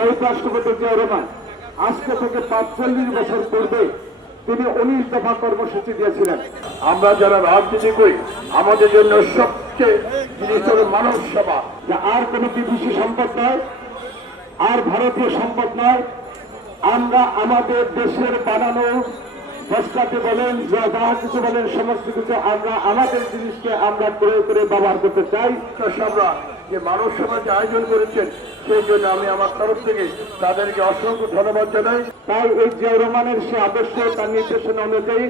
শহীদ রাষ্ট্রপতি জিয়া রহমান আজকে থেকে পাঁচচল্লিশ বছর পূর্বে তিনি উনিশ দফা কর্মসূচি দিয়েছিলেন। আমরা যারা রাজনীতি করি, আমাদের জন্য সবচেয়ে জিনিস হল মানব সেবা যে আর কোনো বিদেশি সম্পদ নয়, আর ভারতীয় সম্পদ নয়। আমরা আমাদের দেশের বানানো বস্তাতে বলেন, যা যা কিছু বলেন, সমস্ত কিছু আমরা আমাদের জিনিসকে আমরা ক্রয় করে ব্যবহার করতে চাই। আমরা যে মানব যে আয়োজন করেছেন, সেই জন্য আমি আমার তরফ থেকে তাদেরকে অসংখ্য ধন্যবাদ জানাই। তাই এই জিয়াউর রহমানের সে আদর্শ, তার নির্দেশনা অনুযায়ী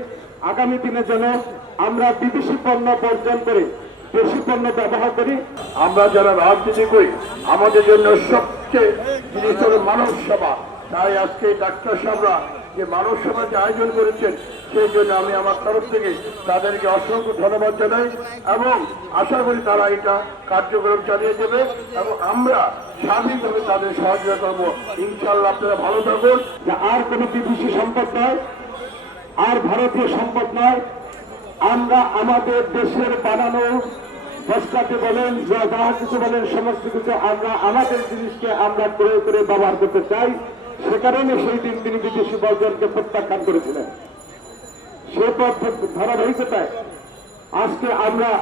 আগামী দিনে যেন আমরা বিদেশি পণ্য বর্জন করে, দেশি পণ্য ব্যবহার করি। আমরা যারা রাজনীতি করি, আমাদের জন্য সবচেয়ে জিনিস হল মানব সেবা তাই আজকে ডাক্তার সাহেবরা যে মানব সেবা যে আয়োজন করেছেন সেই জন্য আমি আমার তরফ থেকে তাদেরকে অসংখ্য ধন্যবাদ জানাই এবং আশা করি তারা এটা কার্যক্রম চালিয়ে দেবে এবং আমরা স্বাধীনভাবে তাদের সহযোগিতা করব। ইনশাল্লাহ আপনারা ভালো থাকুন। যে আর কোনো বিদেশি সম্পদ নয়, আর ভারতীয় সম্পদ নয়। আমরা আমাদের দেশের বানানো বস্তাতে বলেন, যা যা কিছু বলেন, সমস্ত কিছু আমরা আমাদের জিনিসকে আমরা ক্রয় করে ব্যবহার করতে চাই। সে কারণে সেই দিন তিনি বিদেশি বর্জনকে প্রত্যাখ্যান করেছিলেন। পথ ধারাবাহিকতায় আজকে আমরা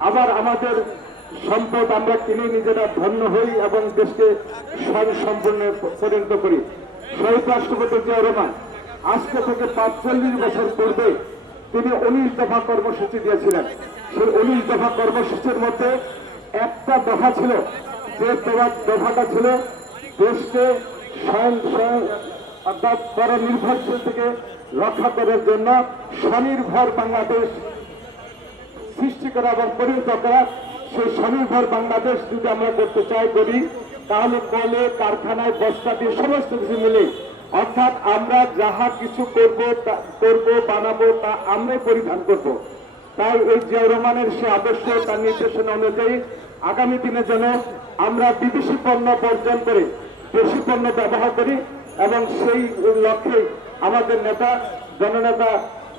আবার আমাদের সম্পদ আমরা কিনে নিজেরা ধন্য হই এবং দেশকে সম্পূর্ণ পরিণত করি। শহীদ রাষ্ট্রপতি জিয়া রহমান, আজকে থেকে পাঁচচল্লিশ বছর পূর্বে তিনি উনিশ দফা কর্মসূচি দিয়েছিলেন। সেই উনিশ দফা কর্মসূচির মধ্যে একটা দফা ছিল যে দফা- দফাটা ছিল দেশকে স্বয়ং স্বয়ং অর্থাৎ পরনির্ভরশীল থেকে রক্ষা করার জন্য স্বনির্ভর বাংলাদেশ সৃষ্টি করা এবং পরিণত করা। সেই স্বনির্ভর বাংলাদেশ যদি আমরা করতে চাই, করি, তাহলে কলে, কারখানায়, বস্তা দিয়ে সমস্ত কিছু মিলে। অর্থাৎ আমরা যাহা কিছু করব করব, বানাবো, তা আমরাই পরিধান করব। তাই এই জিয়াউর রহমানের সে আদর্শ, তার নির্দেশনা অনুযায়ী আগামী দিনে যেন আমরা বিদেশি পণ্য বর্জন করে, দেশি পণ্য ব্যবহার করি এবং সেই লক্ষ্যে আমাদের নেতা, জননেতা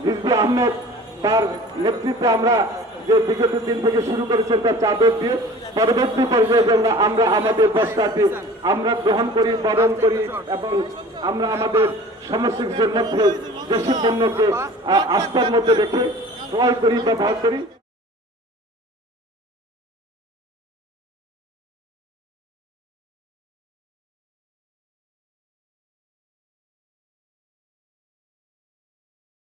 রিজভি আহমেদ, তার নেতৃত্বে আমরা যে বিগত দিন থেকে শুরু করেছেন তার চাদর দিয়ে, পরবর্তী পর্যায়ে যেন আমরা আমাদের বস্তাটি আমরা গ্রহণ করি, বরণ করি এবং আমরা আমাদের সমস্ত কিছুর মধ্যে দেশি পণ্যকে আস্থার মধ্যে রেখে ক্রয় করি, ব্যবহার করি।